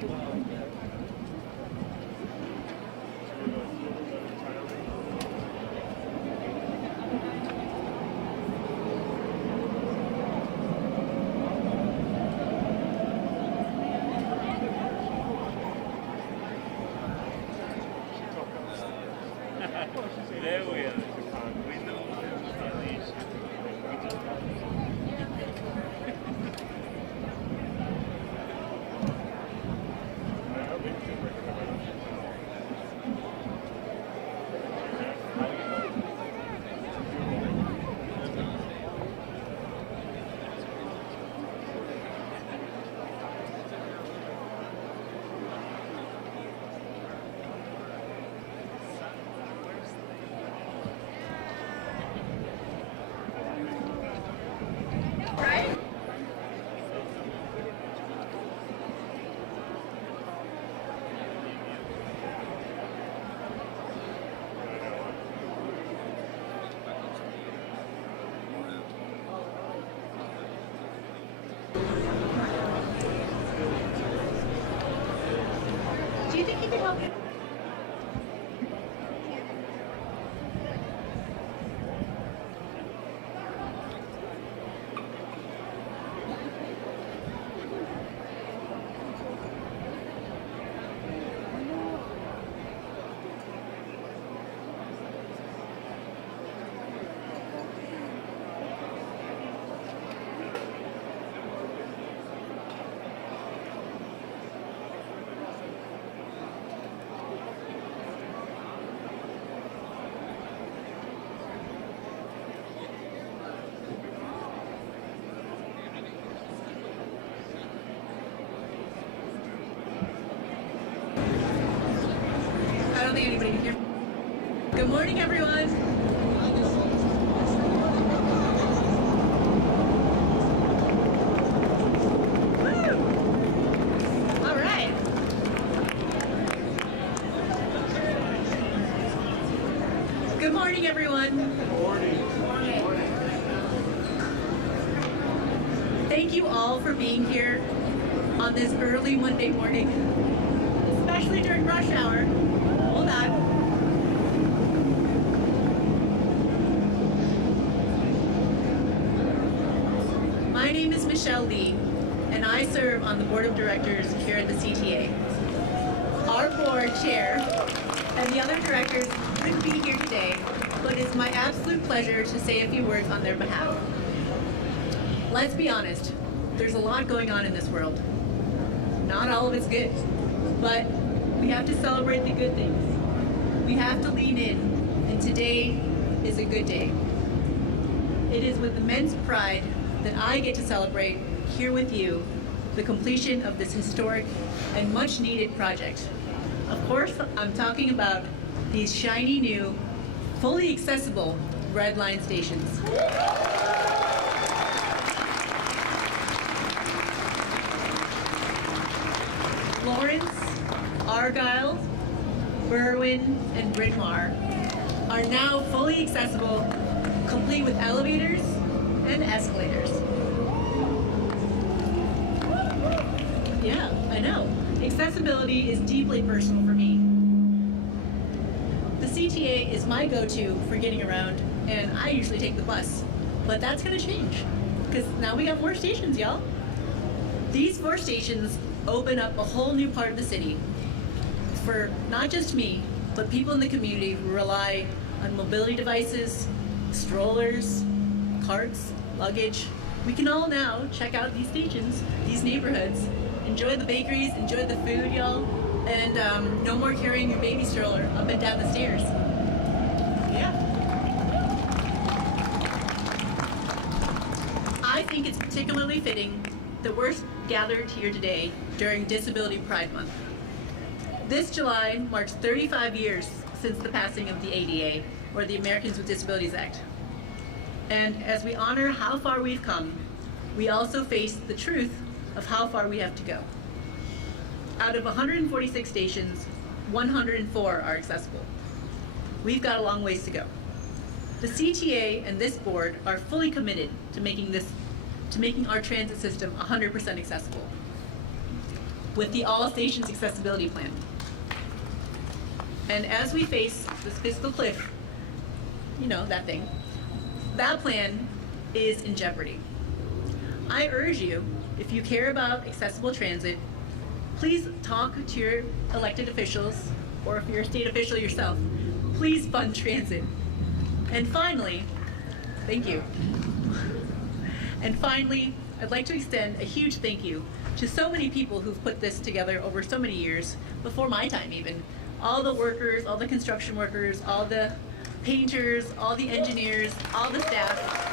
There we are. Do you think you can help me? I don't think anybody can hear me. Good morning, everyone. Woo! All right. Good morning, everyone. Thank you all for being here on this early Monday morning, especially during rush hour. Hold on. My name is Michelle Lee, and I serve on the board of directors here at the CTA. Our board chair and the other directors couldn't be here today, but it's my absolute pleasure to say a few words on their behalf. Let's be honest, there's a lot going on in this world. Not all of it's good, but we have to celebrate the good things. We have to lean in, and today is a good day. It is with immense pride that I get to celebrate here with you the completion of this historic and much needed project. Of course, I'm talking about these shiny new, fully accessible Red Line stations. Lawrence, Argyle, Berwyn, and Bryn Mawr are now fully accessible, complete with elevators and escalators. Yeah, I know. Accessibility is deeply personal for me. The CTA is my go-to for getting around, and I usually take the bus. But that's gonna change, because now we got more stations, y'all. These 4 stations open up a whole new part of the city for not just me, but people in the community who rely on mobility devices, strollers, carts, luggage. We can all now check out these stations, these neighborhoods, enjoy the bakeries, enjoy the food, y'all, and no more carrying your baby stroller up and down the stairs. Yeah. I think it's particularly fitting that we're gathered here today during Disability Pride Month. This July marks 35 years since the passing of the ADA, or the Americans with Disabilities Act. And as we honor how far we've come, we also face the truth of how far we have to go. Out of 146 stations, 104 are accessible. We've got a long ways to go. The CTA and this board are fully committed to making our transit system 100% accessible. with the All Stations Accessibility Plan. And as we face this fiscal cliff, you know, that thing, that plan is in jeopardy. I urge you, if you care about accessible transit, please talk to your elected officials, or if you're a state official yourself, please fund transit. And finally, thank you. And finally, I'd like to extend a huge thank you to so many people who've put this together over so many years, before my time even. All the workers, all the construction workers, all the painters, all the engineers, all the staff.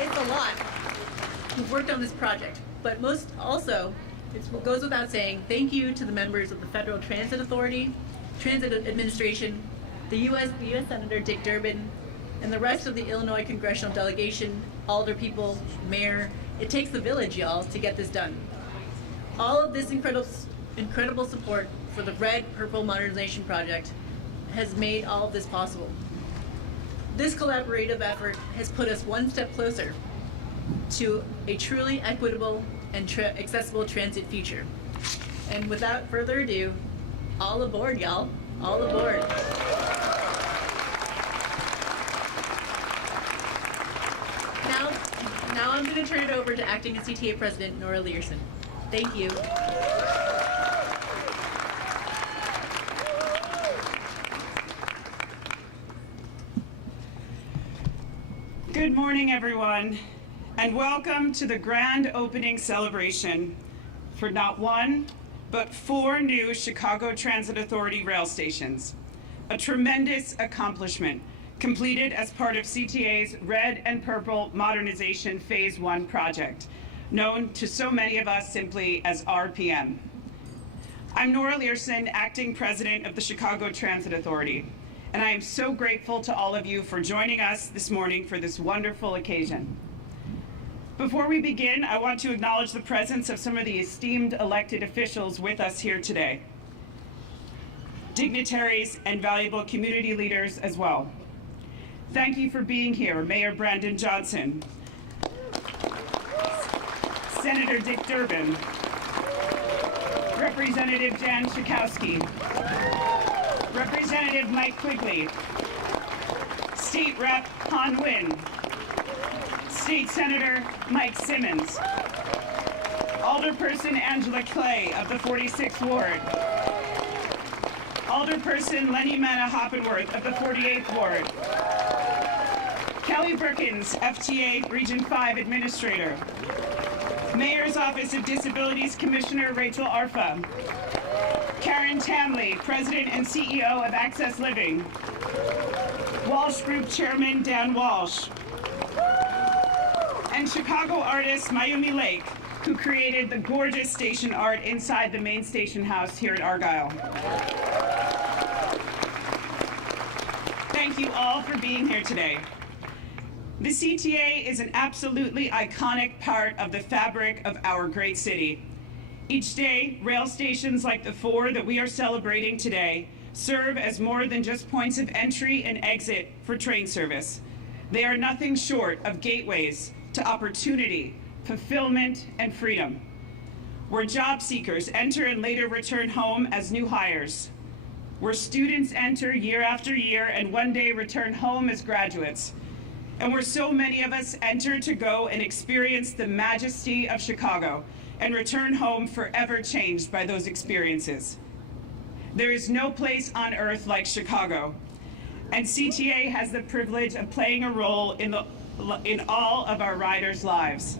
It's a lot who've worked on this project, but most also, it goes without saying, thank you to the members of the Federal Transit Authority, Transit Administration, the U.S. Senator Dick Durbin, and the rest of the Illinois congressional delegation, alder people, mayor. It takes the village, y'all, to get this done. All of this incredible support for the Red Purple Modernization Project has made all of this possible. This collaborative effort has put us one step closer to a truly equitable and accessible transit future. And without further ado, all aboard, y'all. All aboard. Now I'm going to turn it over to Acting CTA President Nora Learson. Thank you. Good morning, everyone, and welcome to the grand opening celebration for not one, but 4 new Chicago Transit Authority rail stations. A tremendous accomplishment completed as part of CTA's Red and Purple Modernization Phase 1 project, known to so many of us simply as RPM. I'm Nora Learson, Acting President of the Chicago Transit Authority, and I am so grateful to all of you for joining us this morning for this wonderful occasion. Before we begin, I want to acknowledge the presence of some of the esteemed elected officials with us here today, dignitaries and valuable community leaders as well. Thank you for being here, Mayor Brandon Johnson, Senator Dick Durbin, Representative Jan Schakowsky, Representative Mike Quigley, State Rep Han Nguyen, State Senator Mike Simmons, Alderperson Angela Clay of the 46th Ward, Alderperson Lenny Manna Hoppenworth of the 48th Ward, Kelly Perkins, FTA Region 5 Administrator, Mayor's Office of Disabilities Commissioner Rachel Arfa, Karen Tamley, President and CEO of Access Living, Walsh Group Chairman Dan Walsh, and Chicago artist Mayumi Lake, who created the gorgeous station art inside the main station house here at Argyle. Thank you all for being here today. The CTA is an absolutely iconic part of the fabric of our great city. Each day, rail stations like the 4 that we are celebrating today serve as more than just points of entry and exit for train service. They are nothing short of gateways to opportunity, fulfillment, and freedom, where job seekers enter and later return home as new hires, where students enter year after year and one day return home as graduates, and where so many of us enter to go and experience the majesty of Chicago and return home forever changed by those experiences. There is no place on earth like Chicago, and CTA has the privilege of playing a role in all of our riders' lives.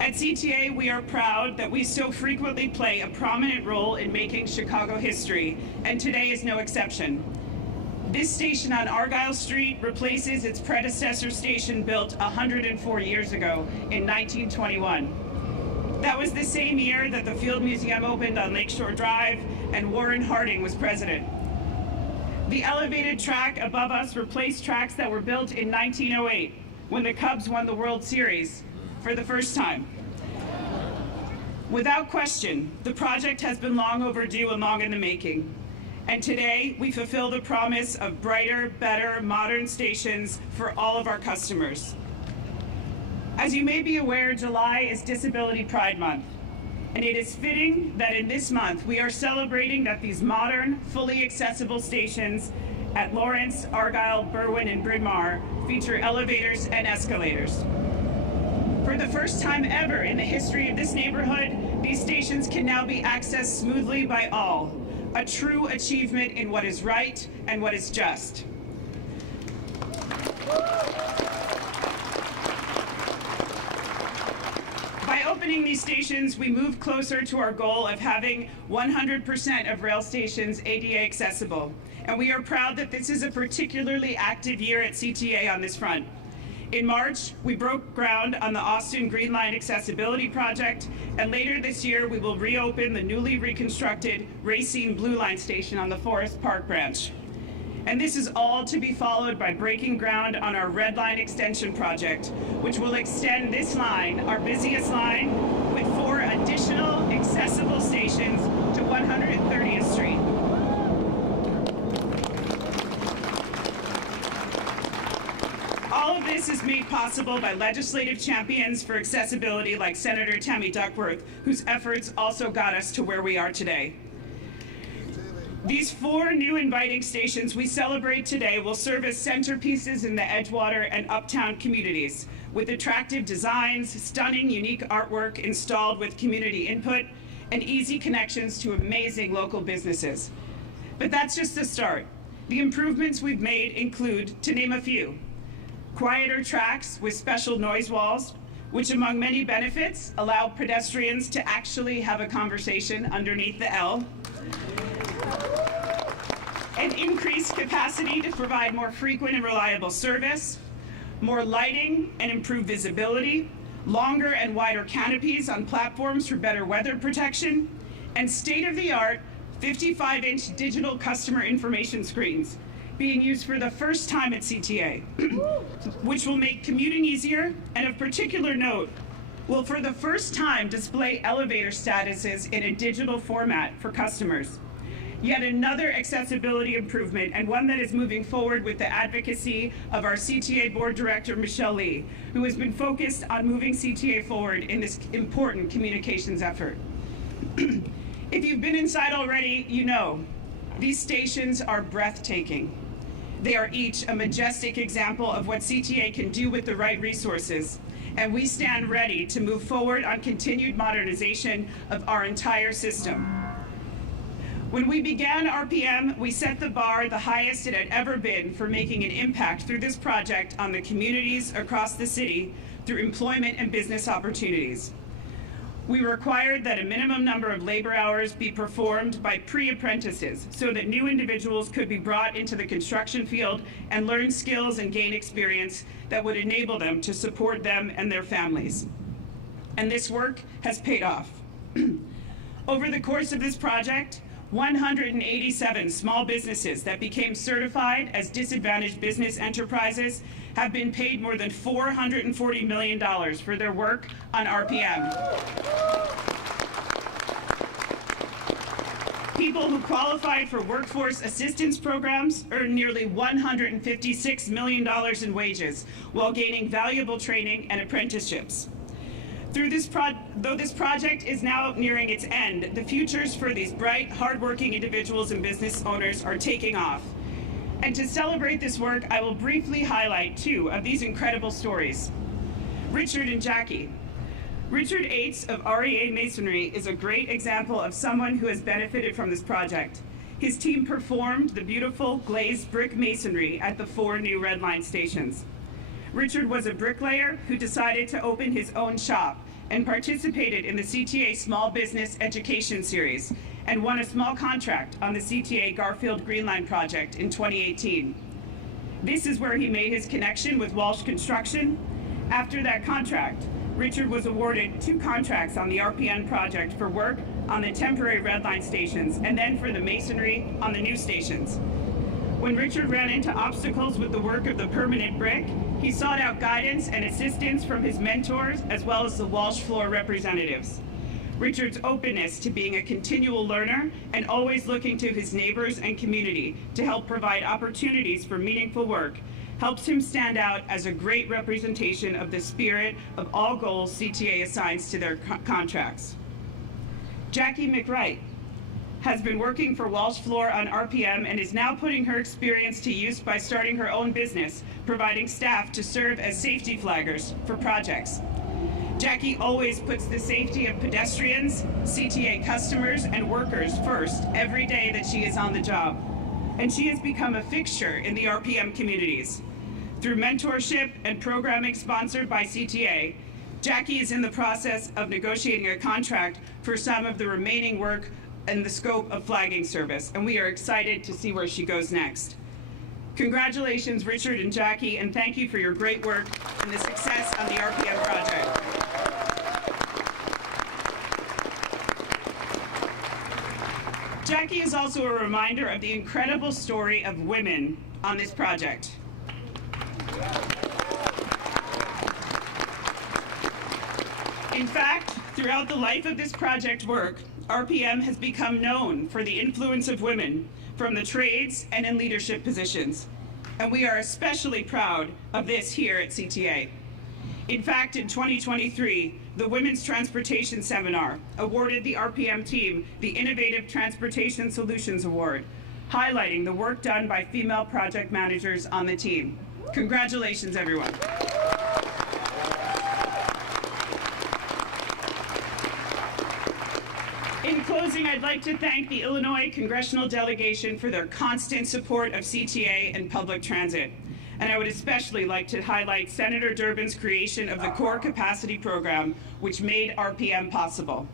At CTA, we are proud that we so frequently play a prominent role in making Chicago history, and today is no exception. This station on Argyle Street replaces its predecessor station built 104 years ago in 1921. That was the same year that the Field Museum opened on Lakeshore Drive and Warren Harding was president. The elevated track above us replaced tracks that were built in 1908 when the Cubs won the World Series for the first time. Without question, the project has been long overdue and long in the making. And today, we fulfill the promise of brighter, better, modern stations for all of our customers. As you may be aware, July is Disability Pride Month, and it is fitting that in this month we are celebrating that these modern, fully accessible stations at Lawrence, Argyle, Berwyn, and Bryn Mawr feature elevators and escalators. For the first time ever in the history of this neighborhood, these stations can now be accessed smoothly by all, a true achievement in what is right and what is just. By opening these stations, we move closer to our goal of having 100% of rail stations ADA accessible, and we are proud that this is a particularly active year at CTA on this front. In March, we broke ground on the Austin Green Line Accessibility Project, and later this year we will reopen the newly reconstructed Racine Blue Line station on the Forest Park branch. And this is all to be followed by breaking ground on our Red Line Extension project, which will extend this line, our busiest line, with 4 additional accessible stations to 130th Street. All of this is made possible by legislative champions for accessibility like Senator Tammy Duckworth, whose efforts also got us to where we are today. These 4 new inviting stations we celebrate today will serve as centerpieces in the Edgewater and Uptown communities, with attractive designs, stunning, unique artwork installed with community input, and easy connections to amazing local businesses. But that's just the start. The improvements we've made include, to name a few, quieter tracks with special noise walls, which among many benefits allow pedestrians to actually have a conversation underneath the L, an increased capacity to provide more frequent and reliable service, more lighting and improved visibility, longer and wider canopies on platforms for better weather protection, and state-of-the-art 55-inch digital customer information screens being used for the first time at CTA, which will make commuting easier, and of particular note, will for the first time display elevator statuses in a digital format for customers. Yet another accessibility improvement, and one that is moving forward with the advocacy of our CTA Board Director, Michelle Lee, who has been focused on moving CTA forward in this important communications effort. If you've been inside already, you know, these stations are breathtaking. They are each a majestic example of what CTA can do with the right resources, and we stand ready to move forward on continued modernization of our entire system. When we began RPM, we set the bar the highest it had ever been for making an impact through this project on the communities across the city through employment and business opportunities. We required that a minimum number of labor hours be performed by pre-apprentices so that new individuals could be brought into the construction field and learn skills and gain experience that would enable them to support them and their families. And this work has paid off. Over the course of this project, 187 small businesses that became certified as disadvantaged business enterprises have been paid more than $440 million for their work on RPM. People who qualified for workforce assistance programs earned nearly $156 million in wages while gaining valuable training and apprenticeships. Though this project is now nearing its end, the futures for these bright, hardworking individuals and business owners are taking off. And to celebrate this work, I will briefly highlight 2 of these incredible stories. Richard and Jackie. Richard Ates of REA Masonry is a great example of someone who has benefited from this project. His team performed the beautiful glazed brick masonry at the 4 new Red Line stations. Richard was a bricklayer who decided to open his own shop and participated in the CTA Small Business Education Series and won a small contract on the CTA Garfield Green Line project in 2018. This is where he made his connection with Walsh Construction. After that contract, Richard was awarded 2 contracts on the RPN project for work on the temporary Red Line stations and then for the masonry on the new stations. When Richard ran into obstacles with the work of the permanent brick, he sought out guidance and assistance from his mentors as well as the Walsh floor representatives. Richard's openness to being a continual learner and always looking to his neighbors and community to help provide opportunities for meaningful work helps him stand out as a great representation of the spirit of all goals CTA assigns to their contracts. Jackie McWright has been working for Walsh Floor on RPM and is now putting her experience to use by starting her own business, providing staff to serve as safety flaggers for projects. Jackie always puts the safety of pedestrians, CTA customers, and workers first every day that she is on the job. And she has become a fixture in the RPM communities. Through mentorship and programming sponsored by CTA, Jackie is in the process of negotiating a contract for some of the remaining work and the scope of flagging service, and we are excited to see where she goes next. Congratulations, Richard and Jackie, and thank you for your great work and the success on the RPM project. Jackie is also a reminder of the incredible story of women on this project. In fact, throughout the life of this project work, RPM has become known for the influence of women from the trades and in leadership positions. And we are especially proud of this here at CTA. In fact, in 2023, the Women's Transportation Seminar awarded the RPM team the Innovative Transportation Solutions Award, highlighting the work done by female project managers on the team. Congratulations, everyone. In closing, I'd like to thank the Illinois Congressional Delegation for their constant support of CTA and public transit. And I would especially like to highlight Senator Durbin's creation of the Core Capacity Program, which made RPM possible.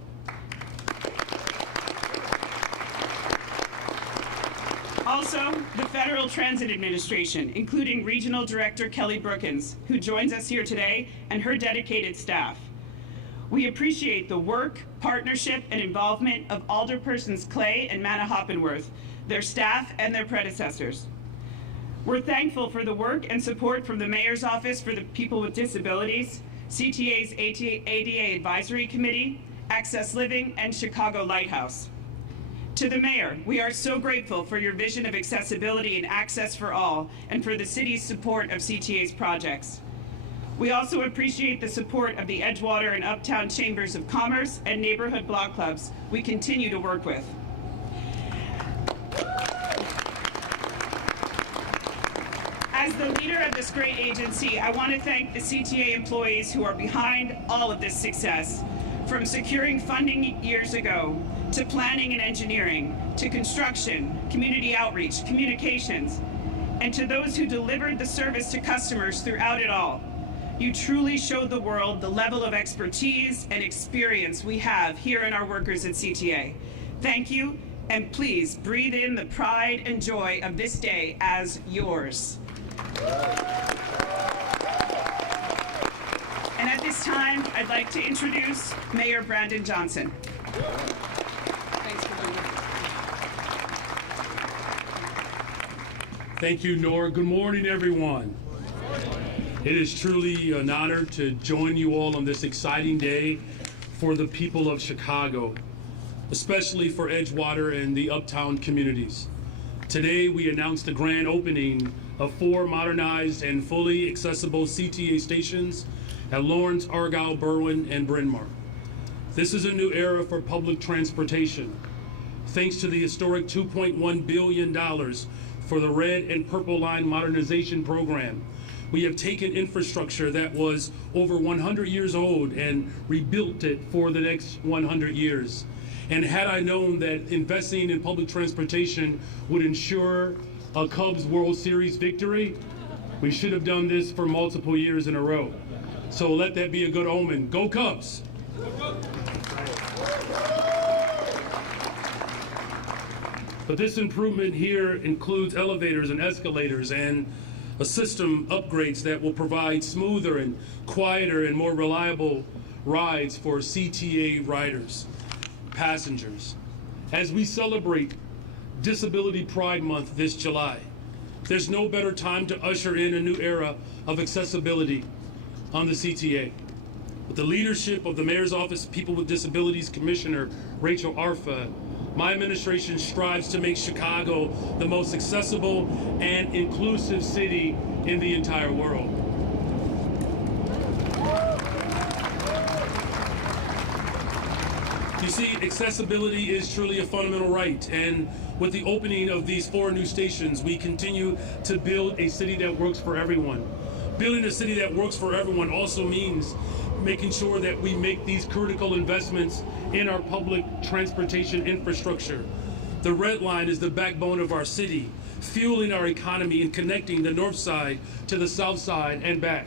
Also, the Federal Transit Administration, including Regional Director Kelly Brookins, who joins us here today, and her dedicated staff. We appreciate the work, partnership, and involvement of Alderpersons Clay and Manna Hoppenworth, their staff, and their predecessors. We're thankful for the work and support from the Mayor's Office for the People with Disabilities, CTA's ADA Advisory Committee, Access Living, and Chicago Lighthouse. To the Mayor, we are so grateful for your vision of accessibility and access for all, and for the city's support of CTA's projects. We also appreciate the support of the Edgewater and Uptown Chambers of Commerce and neighborhood block clubs we continue to work with. As the leader of this great agency, I want to thank the CTA employees who are behind all of this success, from securing funding years ago, to planning and engineering, to construction, community outreach, communications, and to those who delivered the service to customers throughout it all. You truly showed the world the level of expertise and experience we have here in our workers at CTA. Thank you, and please breathe in the pride and joy of this day as yours. And at this time, I'd like to introduce Mayor Brandon Johnson. Thanks for being here. Thank you, Nora. Good morning, everyone. It is truly an honor to join you all on this exciting day for the people of Chicago, especially for Edgewater and the Uptown communities. Today, we announced the grand opening of 4 modernized and fully accessible CTA stations at Lawrence, Argyle, Berwyn, and Bryn Mawr. This is a new era for public transportation. Thanks to the historic $2.1 billion for the Red and Purple Line Modernization Program, we have taken infrastructure that was over 100 years old and rebuilt it for the next 100 years. And had I known that investing in public transportation would ensure a Cubs World Series victory, we should have done this for multiple years in a row. So let that be a good omen. Go Cubs! But this improvement here includes elevators and escalators and a system upgrades that will provide smoother and quieter and more reliable rides for CTA riders, passengers. As we celebrate Disability Pride Month this July, there's no better time to usher in a new era of accessibility on the CTA. With the leadership of the Mayor's Office of People with Disabilities Commissioner Rachel Arfa, My administration strives to make Chicago the most accessible and inclusive city in the entire world. You see, accessibility is truly a fundamental right, and with the opening of these 4 new stations, we continue to build a city that works for everyone. Building a city that works for everyone also means making sure that we make these critical investments in our public transportation infrastructure. The Red Line is the backbone of our city, fueling our economy and connecting the north side to the south side and back.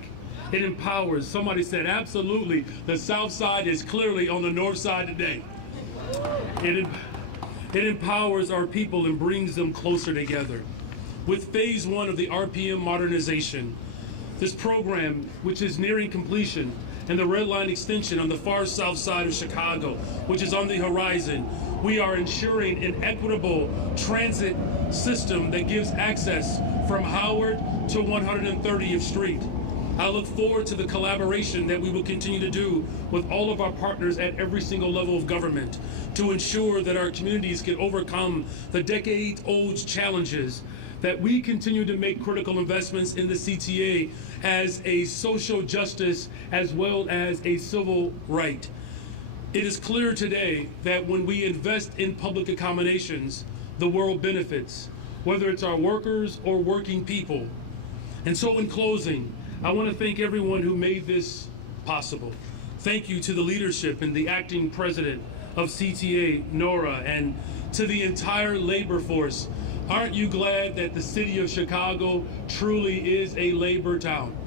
It empowers. Somebody said, absolutely, the south side is clearly on the north side today. It empowers our people and brings them closer together. With phase 1 of the RPM modernization, this program, which is nearing completion, and the Red Line extension on the far south side of Chicago, which is on the horizon, we are ensuring an equitable transit system that gives access from Howard to 130th Street. I look forward to the collaboration that we will continue to do with all of our partners at every single level of government to ensure that our communities can overcome the decade-old challenges, that we continue to make critical investments in the CTA as a social justice as well as a civil right. It is clear today that when we invest in public accommodations, the world benefits, whether it's our workers or working people. And so in closing, I want to thank everyone who made this possible. Thank you to the leadership and the acting president of CTA, Nora, and to the entire labor force. Aren't you glad that the city of Chicago truly is a labor town?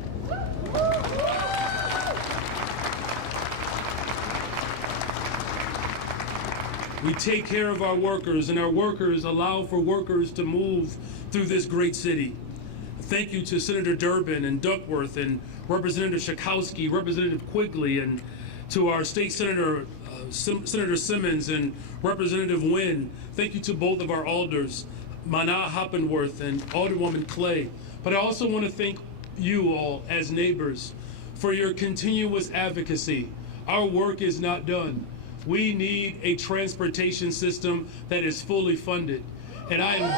We take care of our workers, and our workers allow for workers to move through this great city. Thank you to Senator Durbin and Duckworth and Representative Schakowsky, Representative Quigley, and to our state senator, Senator Simmons and Representative Wynn. Thank you to both of our alders, Mana Hoppenworth and Alderwoman Clay. But I also want to thank you all as neighbors for your continuous advocacy. Our work is not done. We need a transportation system that is fully funded. And I am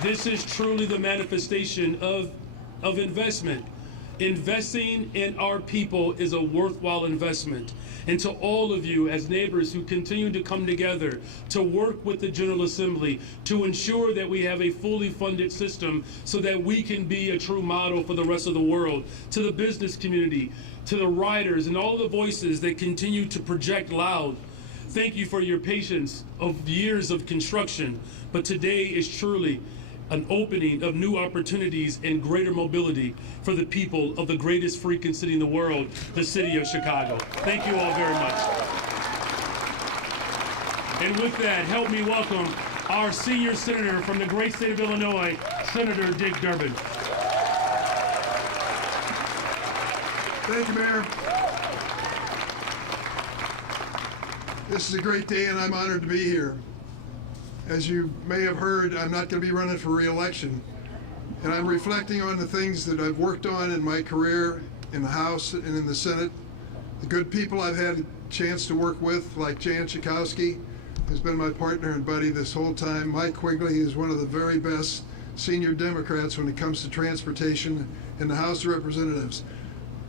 This is truly the manifestation of investment. Investing in our people is a worthwhile investment. And to all of you as neighbors who continue to come together to work with the General Assembly to ensure that we have a fully funded system so that we can be a true model for the rest of the world, to the business community, to the riders and all the voices that continue to project loud, thank you for your patience of years of construction. But today is truly an opening of new opportunities and greater mobility for the people of the greatest freaking city in the world, the city of Chicago. Thank you all very much. And with that, help me welcome our senior senator from the great state of Illinois, Senator Dick Durbin. Thank you, Mayor. This is a great day, and I'm honored to be here. As you may have heard, I'm not going to be running for re-election, and I'm reflecting on the things that I've worked on in my career in the House and in the Senate, the good people I've had a chance to work with, like Jan Schakowsky, who's been my partner and buddy this whole time. Mike Quigley is one of the very best senior Democrats when it comes to transportation in the House of Representatives.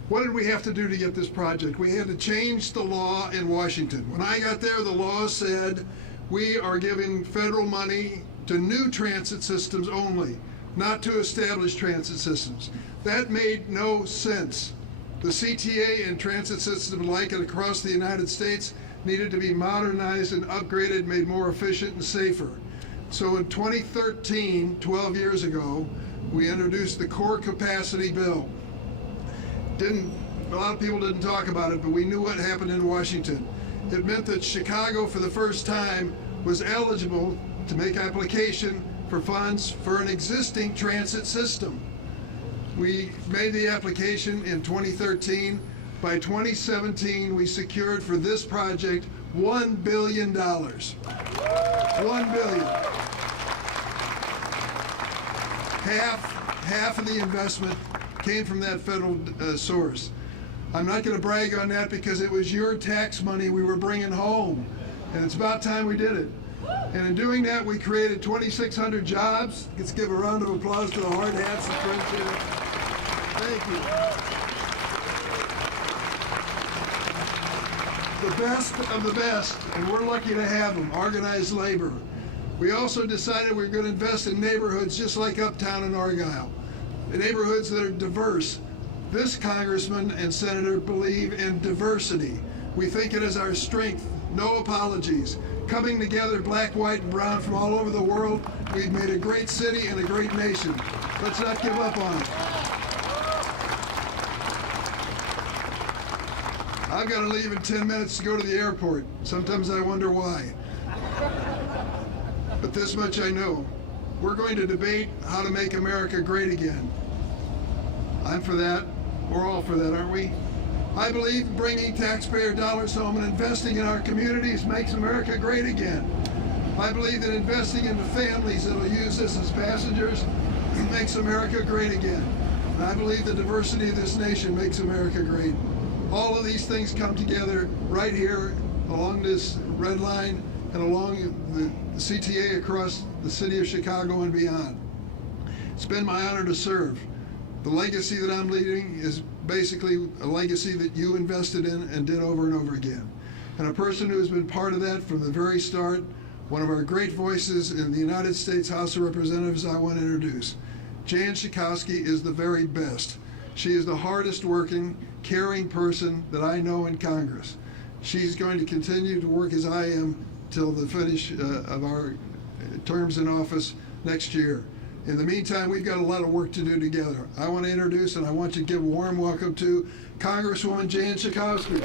What did we have to do to get this project? We had to change the law in Washington. When I got there, the law said we are giving federal money to new transit systems only, not to established transit systems. That made no sense. The CTA and transit systems like it across the United States needed to be modernized and upgraded, made more efficient and safer. So in 2013, 12 years ago, we introduced the Core Capacity Bill. A lot of people didn't talk about it, but we knew what happened in Washington. It meant that Chicago, for the first time, was eligible to make application for funds for an existing transit system. We made the application in 2013. By 2017, we secured for this project $1 billion. $1 billion. Half of the investment came from that federal source. I'm not going to brag on that because it was your tax money we were bringing home, and it's about time we did it. And in doing that, we created 2,600 jobs. Let's give a round of applause to the hard hats and friends here. Thank you. The best of the best, and we're lucky to have them, organized labor. We also decided we were going to invest in neighborhoods just like Uptown and Argyle, the neighborhoods that are diverse. This congressman and senator believe in diversity. We think it is our strength. No apologies. Coming together, black, white, and brown from all over the world, we've made a great city and a great nation. Let's not give up on it. I've got to leave in 10 minutes to go to the airport. Sometimes I wonder why. But this much I know. We're going to debate how to make America great again. I'm for that. We're all for that, aren't we? I believe bringing taxpayer dollars home and investing in our communities makes America great again. I believe that investing in the families that will use us as passengers makes America great again. And I believe the diversity of this nation makes America great. All of these things come together right here along this red line and along the CTA across the city of Chicago and beyond. It's been my honor to serve. The legacy that I'm leading is basically a legacy that you invested in and did over and over again. And a person who has been part of that from the very start, one of our great voices in the United States House of Representatives, I want to introduce. Jan Schakowsky is the very best. She is the hardest working, caring person that I know in Congress. She's going to continue to work as I am till the finish of our terms in office next year. In the meantime, we've got a lot of work to do together. I want to introduce and I want you to give a warm welcome to Congresswoman Jan Schakowsky.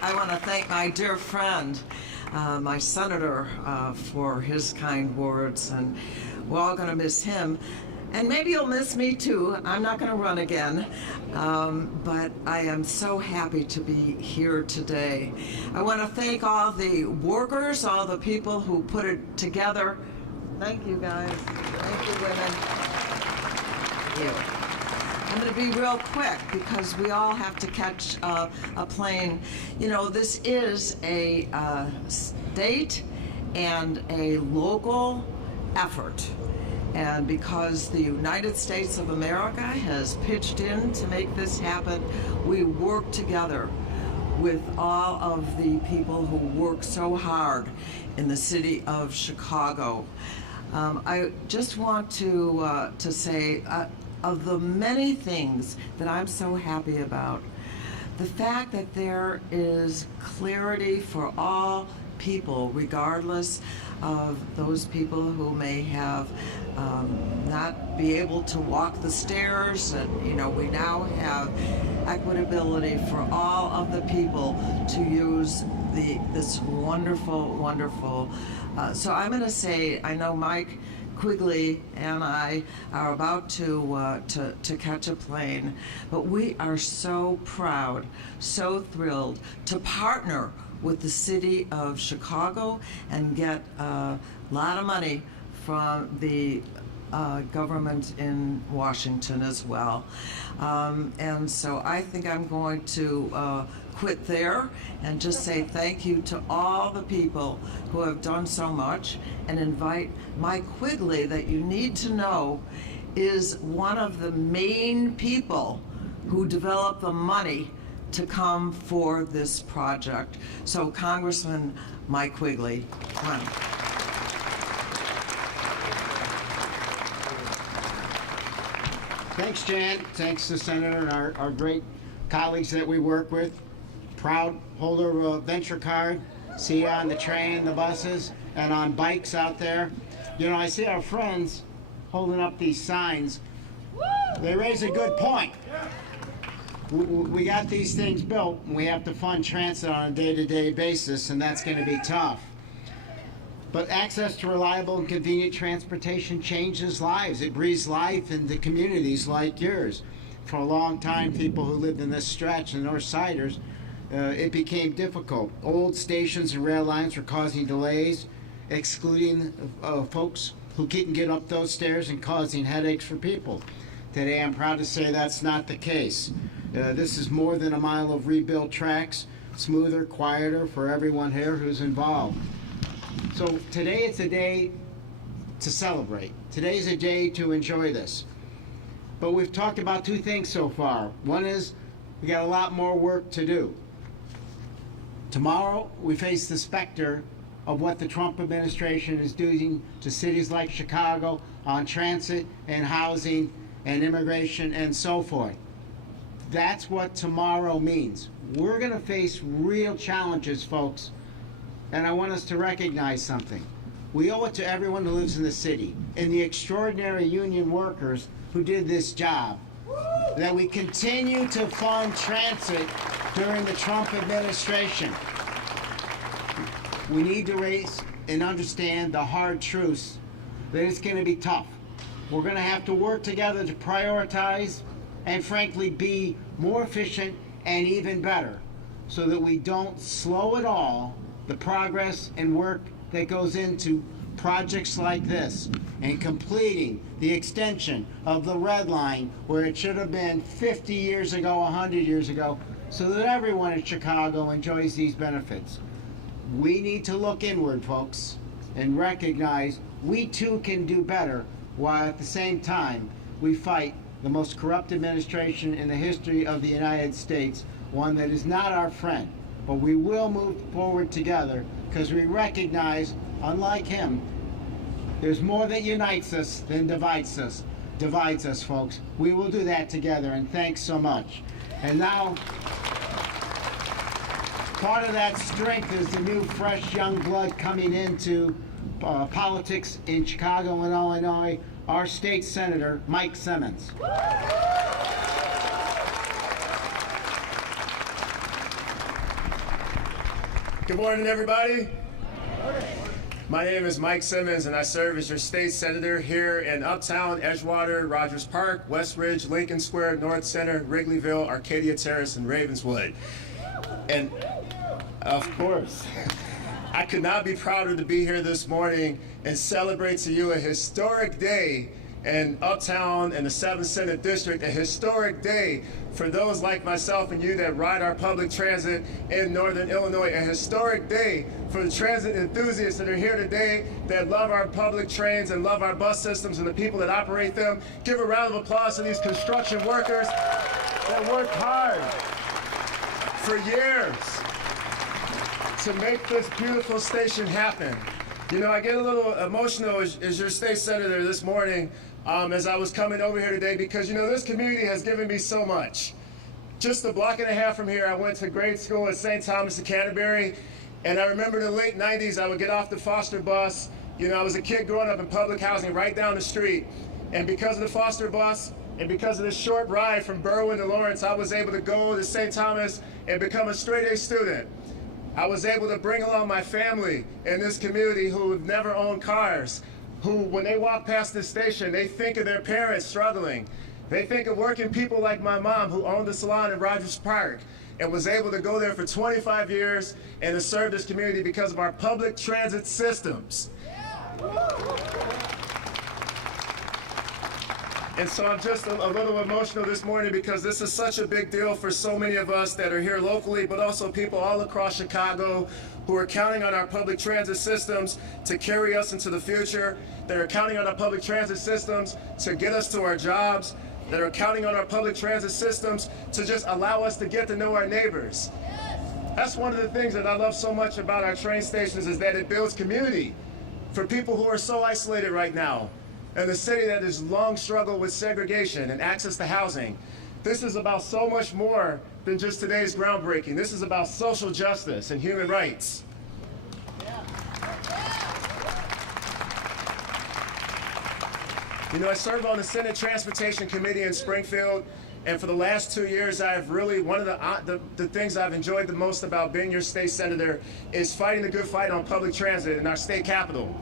I want to thank my dear friend, my senator, for his kind words, and we're all going to miss him. And maybe you'll miss me too. I'm not going to run again, but I am so happy to be here today. I want to thank all the workers, all the people who put it together. Thank you, guys. Thank you, women. Thank you. I'm going to be real quick because we all have to catch a plane. You know, this is a state and a local effort. And because the United States of America has pitched in to make this happen, we work together with all of the people who work so hard in the city of Chicago. I just want to say, of the many things that I'm so happy about, the fact that there is clarity for all people, regardless of those people who may have not be able to walk the stairs, and you know, we now have equitability for all of the people to use this wonderful. So I'm going to say, I know Mike Quigley and I are about to catch a plane, but we are so proud, so thrilled to partner with the city of Chicago and get a lot of money from the government in Washington as well. And so I think I'm going to quit there and just say thank you to all the people who have done so much, and invite Mike Quigley, that you need to know is one of the main people who developed the money to come for this project. So Congressman Mike Quigley, come on. Thanks, Jan. Thanks to Senator and our great colleagues that we work with. Proud holder of a venture card. See you on the train, the buses, and on bikes out there. You know, I see our friends holding up these signs. They raise a good point. We got these things built, and we have to fund transit on a day-to-day basis, and that's going to be tough. But access to reliable and convenient transportation changes lives. It breathes life into communities like yours. For a long time, people who lived in this stretch, the North Siders, it became difficult. Old stations and rail lines were causing delays, excluding folks who couldn't get up those stairs and causing headaches for people. Today, I'm proud to say that's not the case. This is more than a mile of rebuilt tracks, smoother, quieter for everyone here who's involved. So today it's a day to celebrate. Today's a day to enjoy this. But we've talked about two things so far. One is we got a lot more work to do. Tomorrow we face the specter of what the Trump administration is doing to cities like Chicago on transit and housing and immigration and so forth. That's what tomorrow means. We're going to face real challenges, folks, and I want us to recognize something. We owe it to everyone who lives in the city and the extraordinary union workers who did this job that we continue to fund transit during the Trump administration. We need to raise and understand the hard truths that it's going to be tough. We're going to have to work together to prioritize and frankly be more efficient and even better so that we don't slow at all the progress and work that goes into projects like this and completing the extension of the Red Line where it should have been 50 years ago, 100 years ago, so that everyone in Chicago enjoys these benefits. We need to look inward, folks, and recognize we too can do better while at the same time we fight the most corrupt administration in the history of the United States, one that is not our friend. But we will move forward together because we recognize, unlike him, there's more that unites us than divides us, folks. We will do that together, and thanks so much. And now, part of that strength is the new, fresh, young blood coming into politics in Chicago and Illinois, our state senator, Mike Simmons. Good morning, everybody. My name is Mike Simmons, and I serve as your state senator here in Uptown, Edgewater, Rogers Park, West Ridge, Lincoln Square, North Center, Wrigleyville, Arcadia Terrace, and Ravenswood. And of course, I could not be prouder to be here this morning and celebrate to you a historic day in Uptown and the 7th Senate District, a historic day for those like myself and you that ride our public transit in Northern Illinois, a historic day for the transit enthusiasts that are here today that love our public trains and love our bus systems and the people that operate them. Give a round of applause to these construction workers that worked hard for years to make this beautiful station happen. You know, I get a little emotional as your state senator this morning as I was coming over here today because, you know, this community has given me so much. Just a block and a half from here, I went to grade school at St. Thomas of Canterbury, and I remember in the late 90s, I would get off the Foster bus. You know, I was a kid growing up in public housing right down the street, and because of the Foster bus and because of this short ride from Berwyn to Lawrence, I was able to go to St. Thomas and become a straight-A student. I was able to bring along my family in this community who have never owned cars, who, when they walk past this station, they think of their parents struggling. They think of working people like my mom, who owned a salon in Rogers Park and was able to go there for 25 years and to serve this community because of our public transit systems. And so I'm just a little emotional this morning because this is such a big deal for so many of us that are here locally, but also people all across Chicago who are counting on our public transit systems to carry us into the future, that are counting on our public transit systems to get us to our jobs, that are counting on our public transit systems to just allow us to get to know our neighbors. That's one of the things that I love so much about our train stations is that it builds community for people who are so isolated right now. In a city that has long struggled with segregation and access to housing. This is about so much more than just today's groundbreaking. This is about social justice and human rights. You know, I serve on the Senate Transportation Committee in Springfield, and for the last 2 years, I've really, one of the things I've enjoyed the most about being your state senator is fighting the good fight on public transit in our state capital.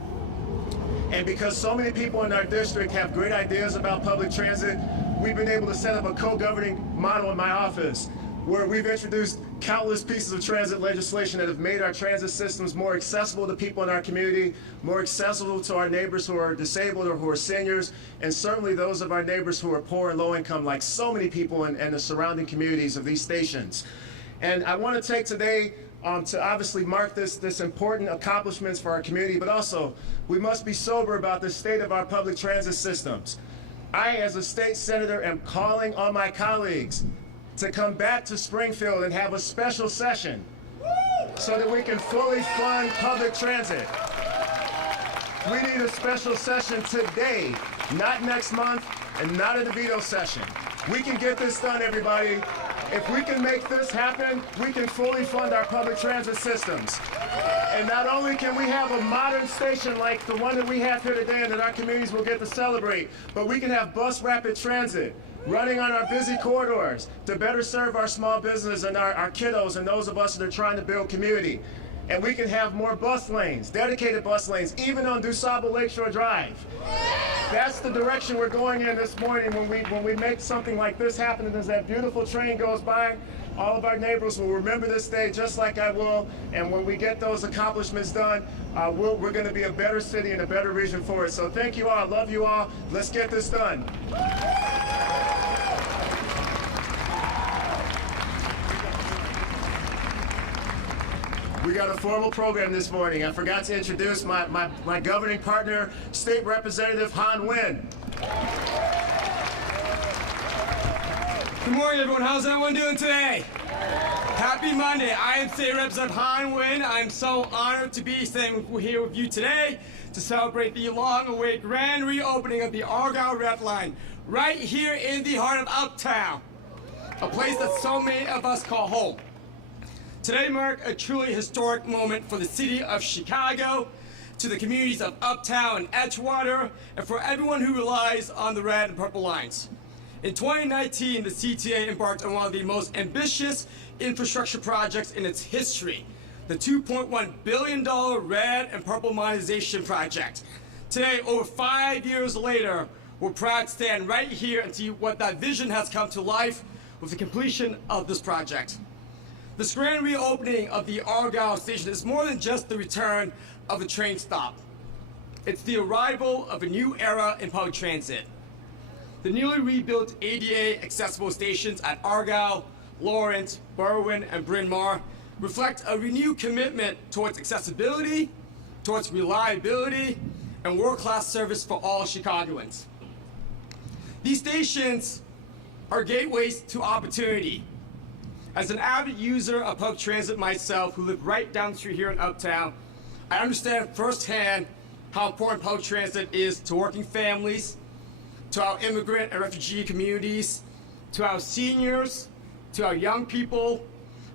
And because so many people in our district have great ideas about public transit, we've been able to set up a co-governing model in my office where we've introduced countless pieces of transit legislation that have made our transit systems more accessible to people in our community, more accessible to our neighbors who are disabled or who are seniors, and certainly those of our neighbors who are poor and low income, like so many people in the surrounding communities of these stations. And I want to take today to obviously mark this important accomplishments for our community, but also we must be sober about the state of our public transit systems. I, as a state senator, am calling on my colleagues to come back to Springfield and have a special session so that we can fully fund public transit. We need a special session today, not next month, and not a DeVito session. We can get this done, everybody. If we can make this happen, we can fully fund our public transit systems. And not only can we have a modern station like the one that we have here today and that our communities will get to celebrate, but we can have bus rapid transit running on our busy corridors to better serve our small business and our kiddos and those of us that are trying to build community. And we can have more bus lanes, dedicated bus lanes, even on DuSable Lakeshore Drive. That's the direction we're going in this morning when we make something like this happen. And as that beautiful train goes by, all of our neighbors will remember this day just like I will. And when we get those accomplishments done, we're going to be a better city and a better region for it. So thank you all. I love you all. Let's get this done. We got a formal program this morning. I forgot to introduce my governing partner, State Representative Han Nguyen. Good morning, everyone. How's everyone doing today? Happy Monday. I am State Representative Han Nguyen. I'm so honored to be standing here with you today to celebrate the long-awaited grand reopening of the Argyle Red Line right here in the heart of Uptown, a place that so many of us call home. Today marks a truly historic moment for the city of Chicago, to the communities of Uptown and Edgewater, and for everyone who relies on the red and purple lines. In 2019, the CTA embarked on one of the most ambitious infrastructure projects in its history, the $2.1 billion red and purple modernization project. Today, over 5 years later, we're proud to stand right here and see what that vision has come to life with the completion of this project. This grand reopening of the Argyle station is more than just the return of a train stop. It's the arrival of a new era in public transit. The newly rebuilt ADA accessible stations at Argyle, Lawrence, Berwyn, and Bryn Mawr reflect a renewed commitment towards accessibility, towards reliability, and world-class service for all Chicagoans. These stations are gateways to opportunity. As an avid user of public transit myself, who live right down the street here in Uptown, I understand firsthand how important public transit is to working families, to our immigrant and refugee communities, to our seniors, to our young people,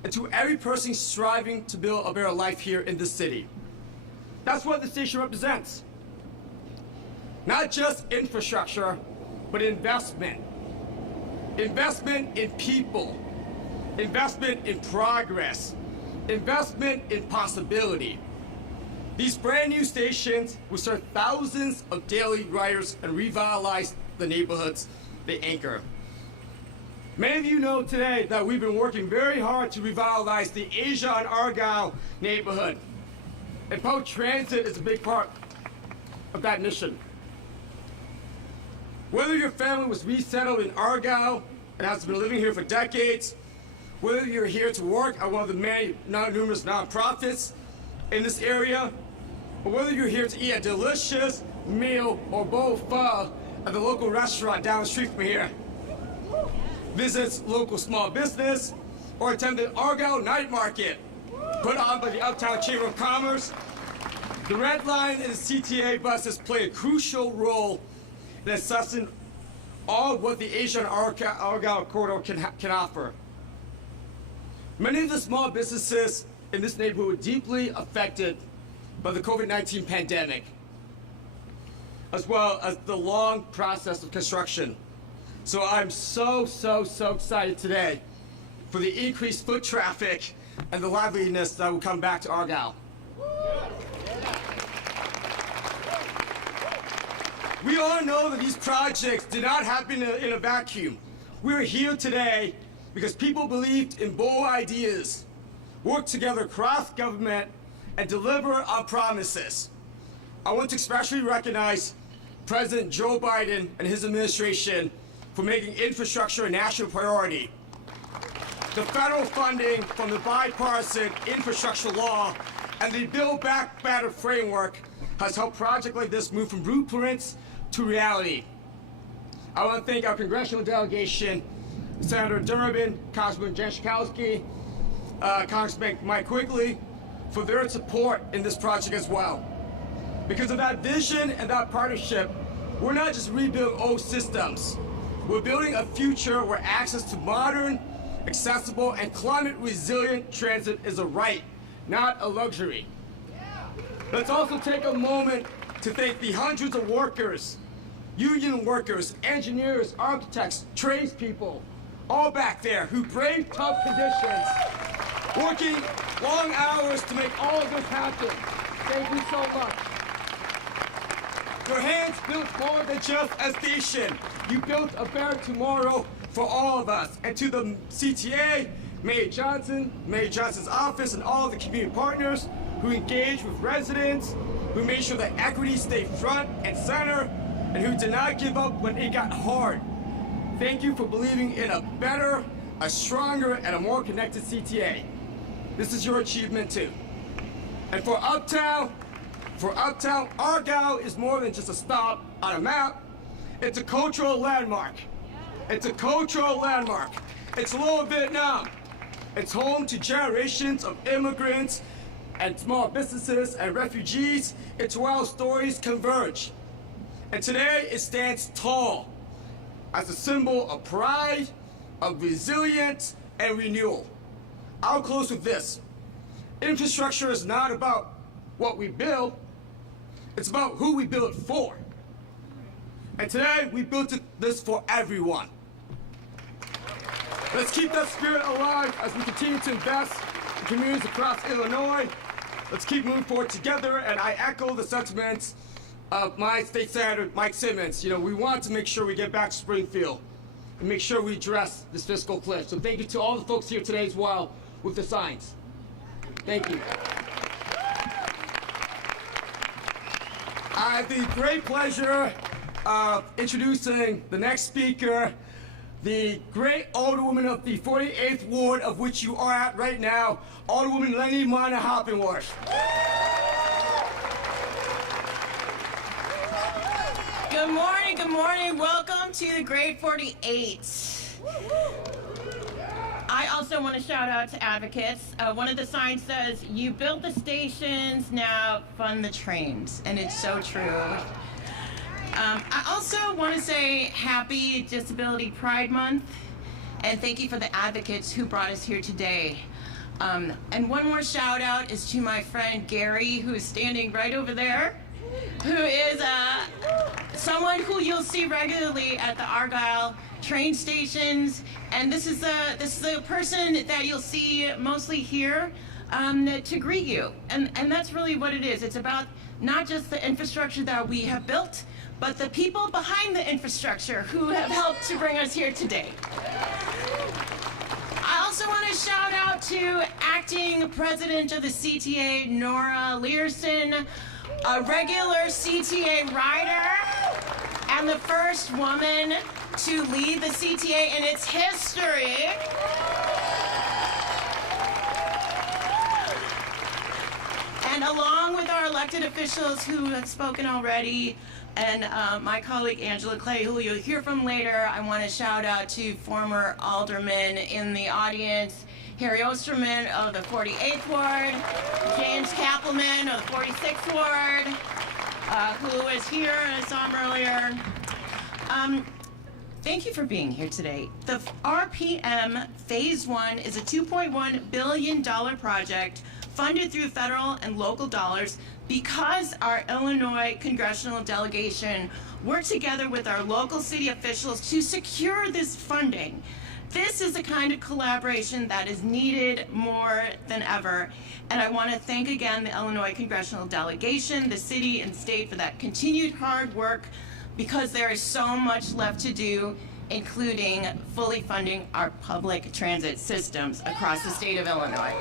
and to every person striving to build a better life here in this city. That's what the station represents. Not just infrastructure, but investment. Investment in people. Investment in progress, investment in possibility. These brand new stations will serve thousands of daily riders and revitalize the neighborhoods they anchor. Many of you know today that we've been working very hard to revitalize the Asia and Argyle neighborhood. And public transit is a big part of that mission. Whether your family was resettled in Argyle and has been living here for decades, whether you're here to work at one of the many numerous nonprofits in this area, or whether you're here to eat a delicious meal or bowl of pho at the local restaurant down the street from here, visits local small business, or attend the Argyle Night Market put on by the Uptown Chamber of Commerce, the Red Line and the CTA buses play a crucial role in assessing all of what the Asia and Argyle corridor can offer. Many of the small businesses in this neighborhood were deeply affected by the COVID-19 pandemic, as well as the long process of construction. So I'm so excited today for the increased foot traffic and the liveliness that will come back to Argyle. We all know that these projects did not happen in a vacuum. We're here today because people believed in bold ideas, worked together across government, and deliver on promises. I want to especially recognize President Joe Biden and his administration for making infrastructure a national priority. The federal funding from the bipartisan infrastructure law and the Build Back Better framework has helped projects like this move from blueprints to reality. I want to thank our congressional delegation, Senator Durbin, Congressman Jen Schakowsky, Congressman Mike Quigley, for their support in this project as well. Because of that vision and that partnership, we're not just rebuilding old systems. We're building a future where access to modern, accessible, and climate-resilient transit is a right, not a luxury. Let's also take a moment to thank the hundreds of workers, union workers, engineers, architects, tradespeople, all back there who brave tough conditions, working long hours to make all of this happen. Thank you so much. Your hands built more than just a station. You built a better tomorrow for all of us. And to the CTA, Mayor Johnson, Mayor Johnson's office, and all of the community partners who engaged with residents, who made sure that equity stayed front and center, and who did not give up when it got hard. Thank you for believing in a better, a stronger, and a more connected CTA. This is your achievement too. And for Uptown, Argyle is more than just a stop on a map. It's a cultural landmark. It's a cultural landmark. It's Lower Vietnam. It's home to generations of immigrants and small businesses and refugees. It's where our stories converge. And today it stands tall as a symbol of pride, of resilience, and renewal. I'll close with this. Infrastructure is not about what we build, it's about who we build it for. And today, we built this for everyone. Let's keep that spirit alive as we continue to invest in communities across Illinois. Let's keep moving forward together, and I echo the sentiments of my state senator, Mike Simmons. You know, we want to make sure we get back to Springfield and make sure we address this fiscal cliff. So thank you to all the folks here today as well with the signs. Thank you. I have the great pleasure of introducing the next speaker, the great Alderwoman of the 48th Ward, of which you are at right now, Alderwoman Lenny Mana Hoppenworth. Good morning, good morning. Welcome to the Grade 48. I also want to shout out to advocates. One of the signs says, "You built the stations, now fund the trains," and it's so true. I also want to say happy Disability Pride Month, and thank you for the advocates who brought us here today. And one more shout out is to my friend Gary, who is standing right over there, who is someone who you'll see regularly at the Argyle train stations, and this is the person that you'll see mostly here to greet you, and that's really what it is. It's about not just the infrastructure that we have built, but the people behind the infrastructure who have helped to bring us here today. I also want to shout out to Acting President of the CTA, Nora Learson, a regular CTA rider, and the first woman to lead the CTA in its history. And along with our elected officials who have spoken already, and my colleague Angela Clay, who you'll hear from later, I want to shout out to former aldermen in the audience, Harry Osterman of the 48th Ward, James Kappelman of the 46th Ward, who was here, I saw him earlier. Thank you for being here today. The RPM Phase 1 is a $2.1 billion project funded through federal and local dollars because our Illinois congressional delegation worked together with our local city officials to secure this funding. This is the kind of collaboration that is needed more than ever. And I want to thank again the Illinois congressional delegation, the city and state for that continued hard work, because there is so much left to do including fully funding our public transit systems across the state of Illinois.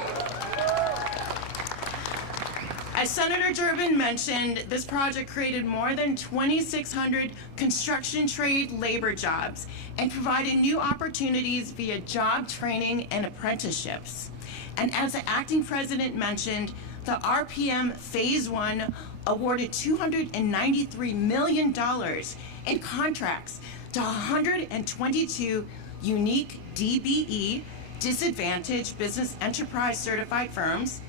As Senator Durbin mentioned, this project created more than 2,600 construction trade labor jobs and provided new opportunities via job training and apprenticeships. And as the acting president mentioned, the RPM Phase 1 awarded $293 million in contracts to 122 unique DBE, disadvantaged business enterprise certified firms,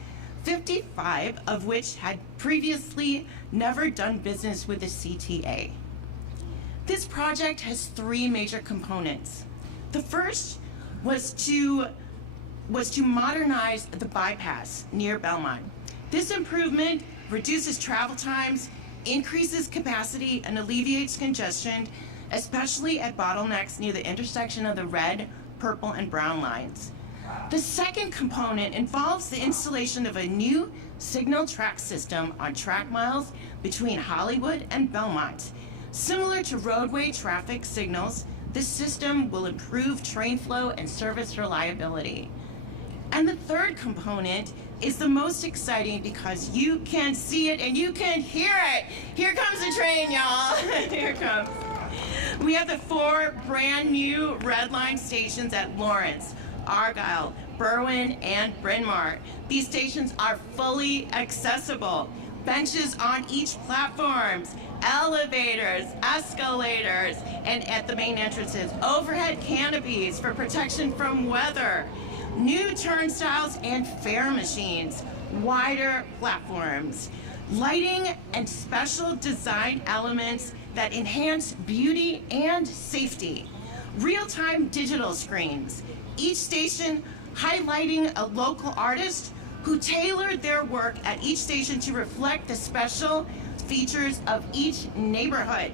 55 of which had previously never done business with the CTA. This project has three major components. The first was to modernize the bypass near Belmont. This improvement reduces travel times, increases capacity, and alleviates congestion, especially at bottlenecks near the intersection of the red, purple, and brown lines. The second component involves the installation of a new signal track system on track miles between Hollywood and Belmont. Similar to roadway traffic signals, this system will improve train flow and service reliability. And the third component is the most exciting because you can see it and you can hear it. Here comes the train, y'all. Here it comes. We have the 4 brand new Red Line stations at Lawrence, Argyle, Berwyn, and Bryn Mawr. These stations are fully accessible. Benches on each platforms, elevators, escalators, and at the main entrances, overhead canopies for protection from weather, new turnstiles and fare machines, wider platforms, lighting and special design elements that enhance beauty and safety, real-time digital screens, each station highlighting a local artist who tailored their work at each station to reflect the special features of each neighborhood.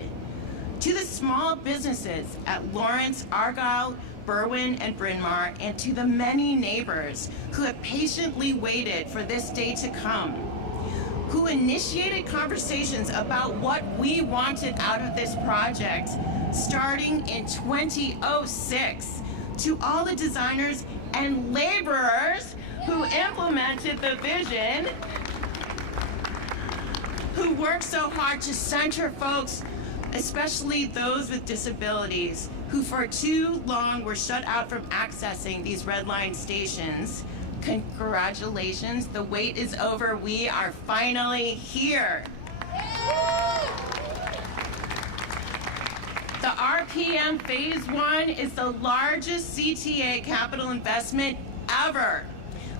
To the small businesses at Lawrence, Argyle, Berwyn, and Bryn Mawr, and to the many neighbors who have patiently waited for this day to come, who initiated conversations about what we wanted out of this project starting in 2006, to all the designers and laborers who implemented the vision, who worked so hard to center folks, especially those with disabilities, who for too long were shut out from accessing these Red Line stations. Congratulations, the wait is over. We are finally here. The RPM Phase 1 is the largest CTA capital investment ever.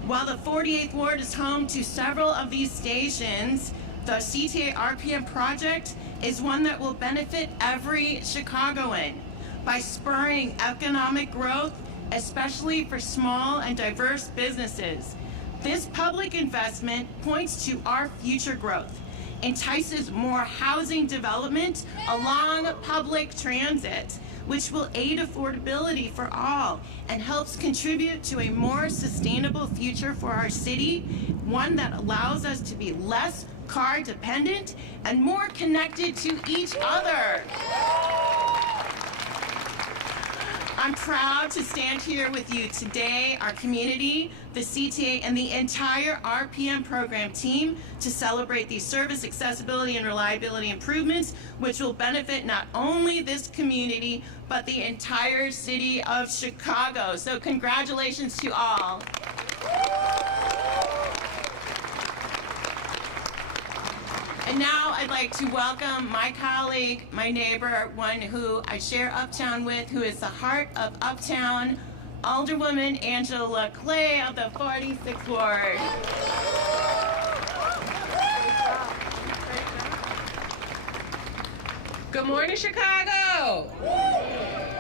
While the 48th Ward is home to several of these stations, the CTA RPM project is one that will benefit every Chicagoan by spurring economic growth, especially for small and diverse businesses. This public investment points to our future growth, entices more housing development along public transit, which will aid affordability for all and helps contribute to a more sustainable future for our city, one that allows us to be less car dependent and more connected to each other. I'm proud to stand here with you today, our community, the CTA, and the entire RPM program team to celebrate these service, accessibility, and reliability improvements, which will benefit not only this community, but the entire city of Chicago. So congratulations to all. And now I'd like to welcome my colleague, my neighbor, one who I share Uptown with, who is the heart of Uptown, Alderwoman Angela Clay of the 46th Ward. Good morning, Chicago.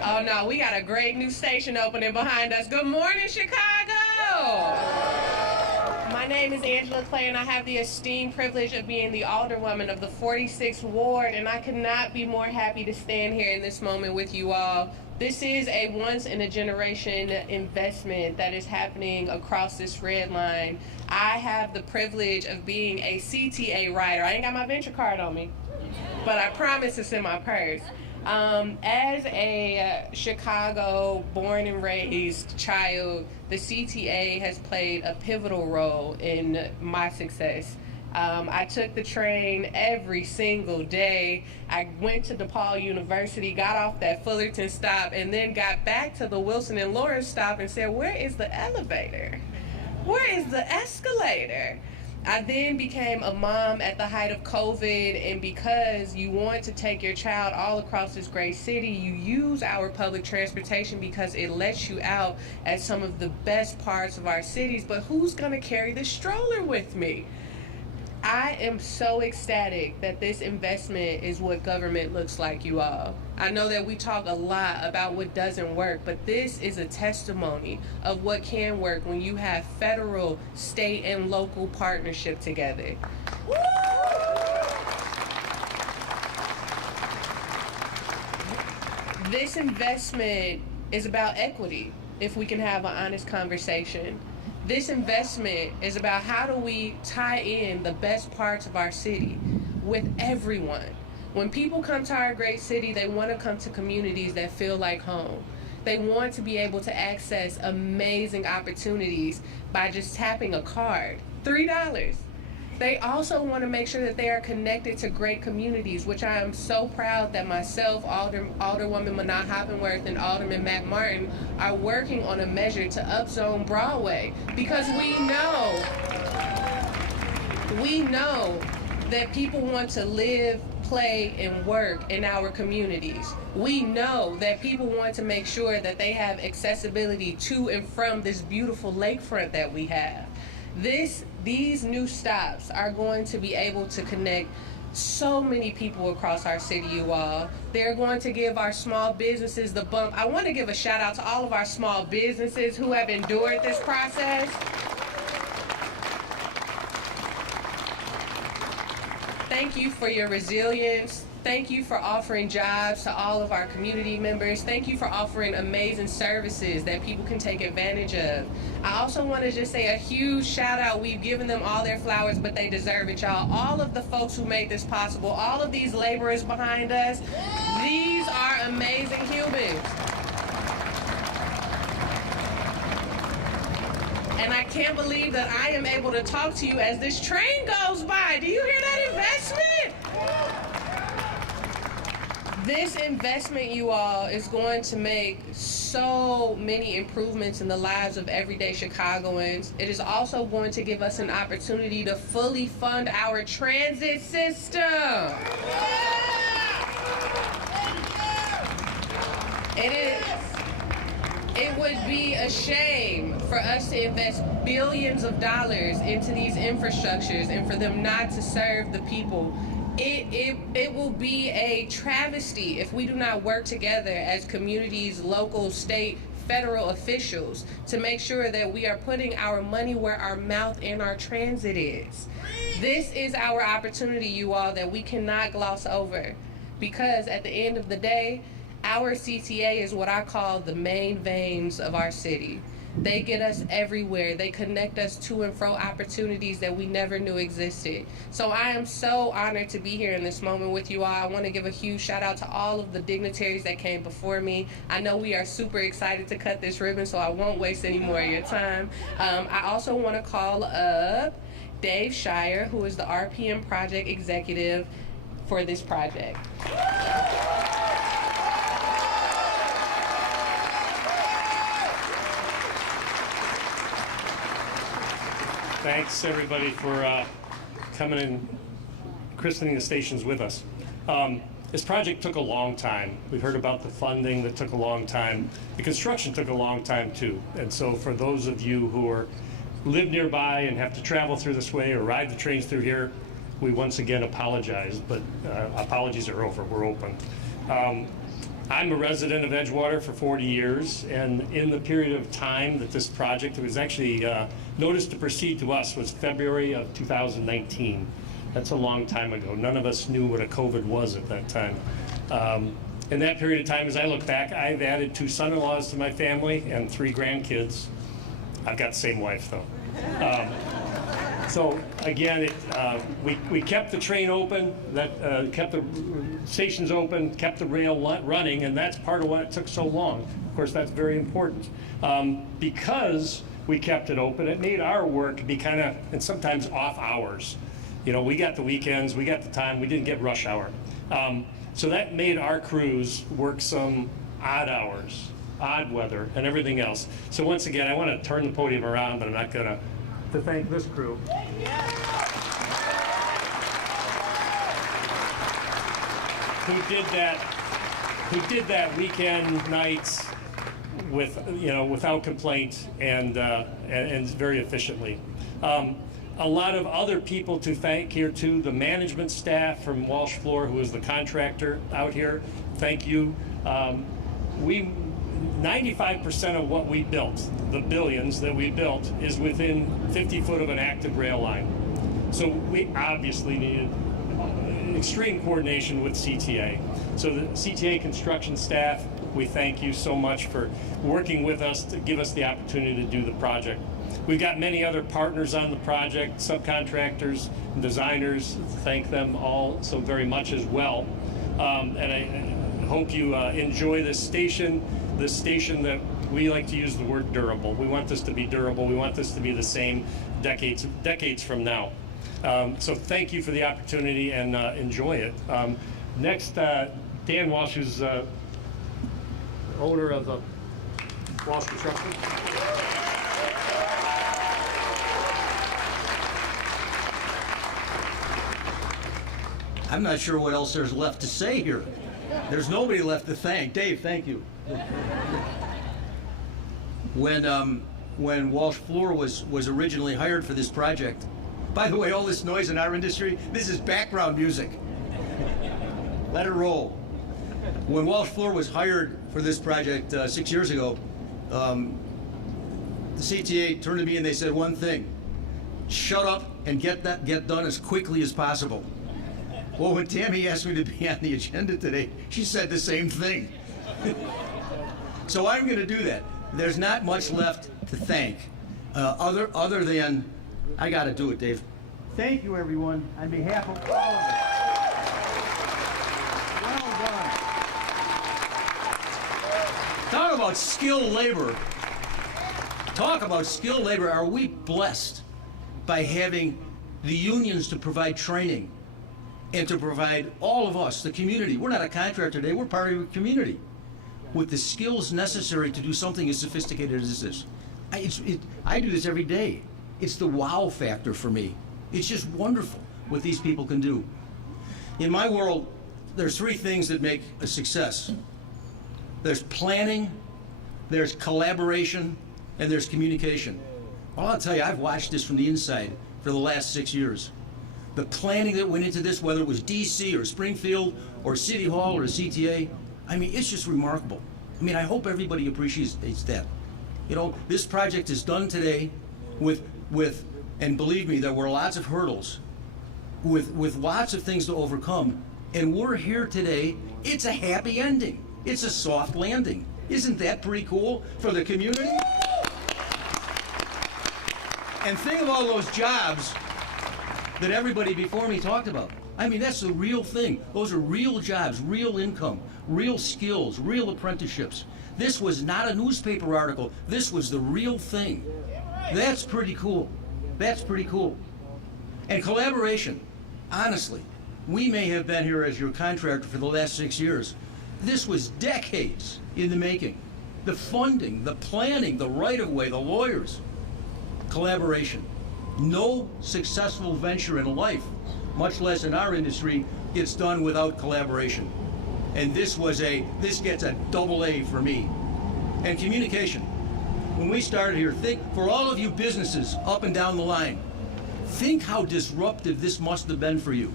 Oh no, we got a great new station opening behind us. Good morning, Chicago. My name is Angela Clay, and I have the esteemed privilege of being the Alderwoman of the 46th Ward, and I could not be more happy to stand here in this moment with you all. This is a once-in-a-generation investment that is happening across this red line. I have the privilege of being a CTA rider. I ain't got my venture card on me, but I promise it's in my purse. As a Chicago born and raised child, the CTA has played a pivotal role in my success. I took the train every single day. I went to DePaul University, got off that Fullerton stop, and then got back to the Wilson and Lawrence stop and said, where is the elevator? Where is the escalator? I then became a mom at the height of COVID, and because you want to take your child all across this great city, you use our public transportation because it lets you out at some of the best parts of our cities. But who's gonna carry the stroller with me? I am so ecstatic that this investment is what government looks like, you all. I know that we talk a lot about what doesn't work, but this is a testimony of what can work when you have federal, state, and local partnership together. This investment is about equity, if we can have an honest conversation. This investment is about how do we tie in the best parts of our city with everyone. When people come to our great city, they want to come to communities that feel like home. They want to be able to access amazing opportunities by just tapping a card, $3. They also want to make sure that they are connected to great communities, which I am so proud that myself, Alderwoman Manat Hoppenworth, and Alderman Matt Martin are working on a measure to upzone Broadway, because we know that people want to live, play, and work in our communities. We know that people want to make sure that they have accessibility to and from this beautiful lakefront that we have. These new stops are going to be able to connect so many people across our city, you all. They're going to give our small businesses the bump. I want to give a shout out to all of our small businesses who have endured this process. Thank you for your resilience. Thank you for offering jobs to all of our community members. Thank you for offering amazing services that people can take advantage of. I also want to just say a huge shout out. We've given them all their flowers, but they deserve it, y'all. All of the folks who made this possible, all of these laborers behind us, these are amazing humans. And I can't believe that I am able to talk to you as this train goes by. Do you hear that investment? This investment, you all, is going to make so many improvements in the lives of everyday Chicagoans. It is also going to give us an opportunity to fully fund our transit system. It would be a shame for us to invest billions of dollars into these infrastructures and for them not to serve the people. It will be a travesty if we do not work together as communities, local, state, federal officials to make sure that we are putting our money where our mouth and our transit is. This is our opportunity, you all, that we cannot gloss over, because at the end of the day, our CTA is what I call the main veins of our city. They get us everywhere. They connect us to and fro opportunities that we never knew existed. So I am so honored to be here in this moment with you all. I want to give a huge shout out to all of the dignitaries that came before me. I know we are super excited to cut this ribbon, so I won't waste any more of your time. I also want to call up Dave Shire, who is the RPM project executive for this project. Thanks, everybody, for coming and christening the stations with us. This project took a long time. We've heard about the funding that took a long time. The construction took a long time, too. And so for those of you who live nearby and have to travel through this way or ride the trains through here, we once again apologize, but apologies are over. We're open. I'm a resident of Edgewater for 40 years, and in the period of time that this project was actually notice to proceed to us was February of 2019. That's a long time ago. None of us knew what a COVID was at that time. In that period of time, as I look back, I've added 2 son-in-laws to my family and 3 grandkids. I've got the same wife, though. So again, we kept the train open, kept the stations open, kept the rail running, and that's part of why it took so long. Of course, that's very important. Because we kept it open, it made our work be kind of, and sometimes off hours. You know, we got the weekends, we got the time, we didn't get rush hour. So that made our crews work some odd hours, odd weather, and everything else. So once again, I want to turn the podium around, but I'm not going to thank this crew. Who did that weekend nights without complaint and very efficiently. A lot of other people to thank here too. The management staff from Walsh Floor, who is the contractor out here. Thank you. 95% of what we built, the billions that we built, is within 50 foot of an active rail line. So we obviously needed extreme coordination with CTA. So the CTA construction staff, we thank you so much for working with us to give us the opportunity to do the project. We've got many other partners on the project, subcontractors, designers. Thank them all so very much as well. And I hope you enjoy this station that we like to use the word durable. We want this to be durable. We want this to be the same decades from now. So thank you for the opportunity and enjoy it. Next, Dan Walsh, who's owner of the Walsh Construction. I'm not sure what else there's left to say here. There's nobody left to thank. Dave, thank you. When Walsh Floor was originally hired for this project, by the way, all this noise in our industry, this is background music. Let it roll. When Walsh Floor was hired for this project 6 years ago, the CTA turned to me and they said one thing: shut up and get done as quickly as possible. Well, when Tammy asked me to be on the agenda today, she said the same thing. So I'm going to do that. There's not much left to thank, other than I got to do it, Dave. Thank you, everyone, on behalf of all of us. Well done. Talk about skilled labor. Talk about skilled labor. Are we blessed by having the unions to provide training and to provide all of us, the community? We're not a contractor today, we're part of the community, with the skills necessary to do something as sophisticated as this. I do this every day. It's the wow factor for me. It's just wonderful what these people can do. In my world, there's three things that make a success. There's planning, there's collaboration, and there's communication. Well, I'll tell you, I've watched this from the inside for the last 6 years. The planning that went into this, whether it was DC or Springfield or City Hall or CTA, I mean, it's just remarkable. I mean, I hope everybody appreciates that. You know, this project is done today with, and believe me, there were lots of hurdles, with lots of things to overcome, and we're here today. It's a happy ending. It's a soft landing. Isn't that pretty cool for the community? And think of all those jobs that everybody before me talked about. I mean, that's the real thing. Those are real jobs, real income, real skills, real apprenticeships. This was not a newspaper article. This was the real thing. That's pretty cool. That's pretty cool. And collaboration. Honestly, we may have been here as your contractor for the last 6 years. This was decades in the making. The funding, the planning, the right-of-way, the lawyers. Collaboration. No successful venture in life, much less in our industry, gets done without collaboration. And this gets a double A for me. And communication. When we started here, think, for all of you businesses up and down the line, think how disruptive this must have been for you.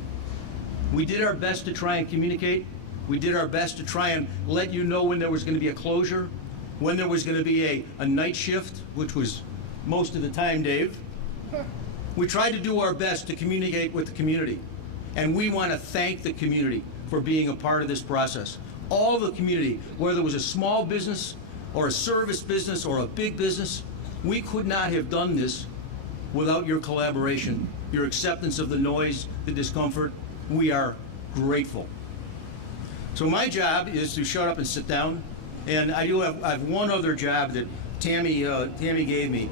We did our best to try and communicate. We did our best to try and let you know when there was going to be a closure, when there was going to be a night shift, which was most of the time, Dave. We tried to do our best to communicate with the community, and we want to thank the community for being a part of this process. All the community, whether it was a small business or a service business or a big business, we could not have done this without your collaboration, your acceptance of the noise, the discomfort. We are grateful. So my job is to shut up and sit down, and I have one other job that Tammy gave me.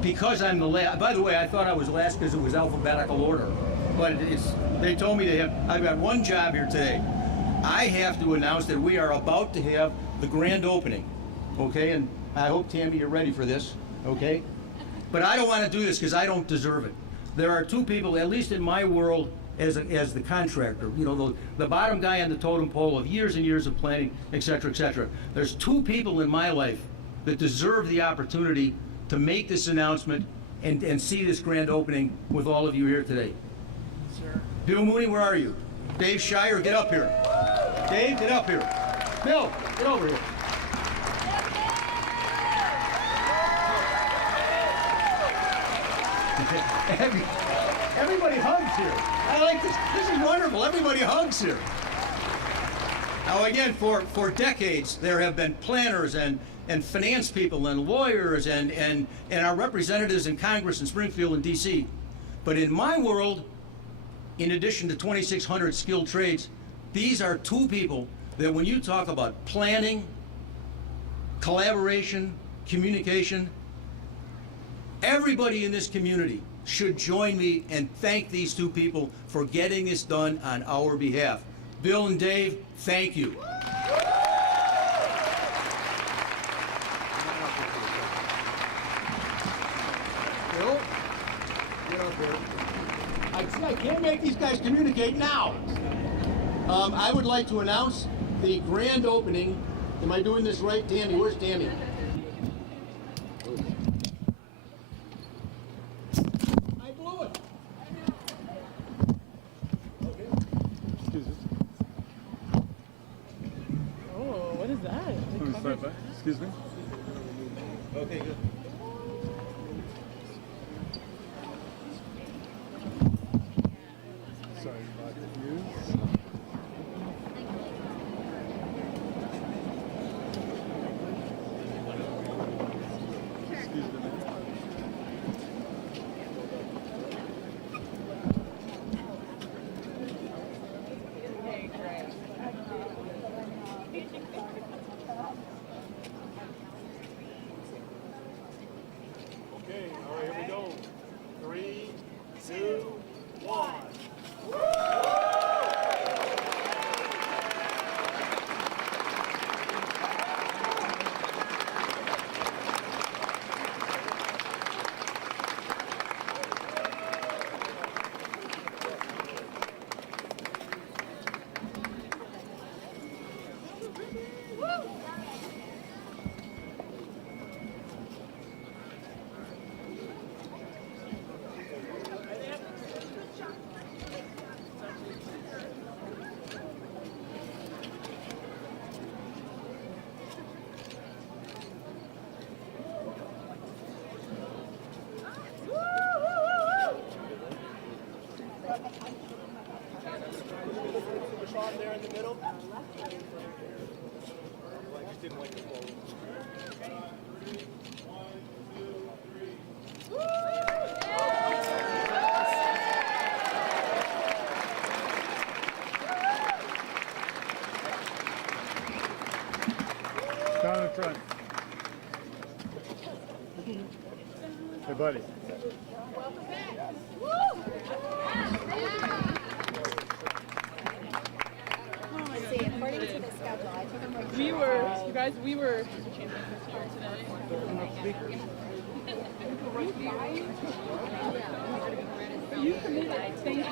Because I'm the last, by the way, I thought I was last because it was alphabetical order, but they told me to have, I've got one job here today. I have to announce that we are about to have the grand opening, okay? And I hope, Tammy, you're ready for this, okay? But I don't want to do this because I don't deserve it. There are two people, at least in my world, as the contractor, you know, the bottom guy on the totem pole of years and years of planning, et cetera, et cetera. There's two people in my life that deserve the opportunity to make this announcement and see this grand opening with all of you here today. Sir. Bill Mooney, where are you? Dave Shire, get up here. Dave, get up here. Bill, get over here. Everybody hugs here. I like this. This is wonderful. Everybody hugs here. Now again, for decades, there have been planners and finance people and lawyers and our representatives in Congress in Springfield and D.C. But in my world, in addition to 2,600 skilled trades, these are two people that when you talk about planning, collaboration, communication, everybody in this community should join me and thank these two people for getting this done on our behalf. Bill and Dave, thank you. Bill, get up here. I can't make these guys communicate now. I would like to announce the grand opening. Am I doing this right, Tammy? Where's Tammy? I blew it. Okay. Excuse me. Oh, what is that? Excuse me. Okay, good. Sorry about the news. Excuse me. Okay, all right, here we go. 3, 2, 1. There in the middle. Down in front. Hey, buddy. We were you committed. Thank you.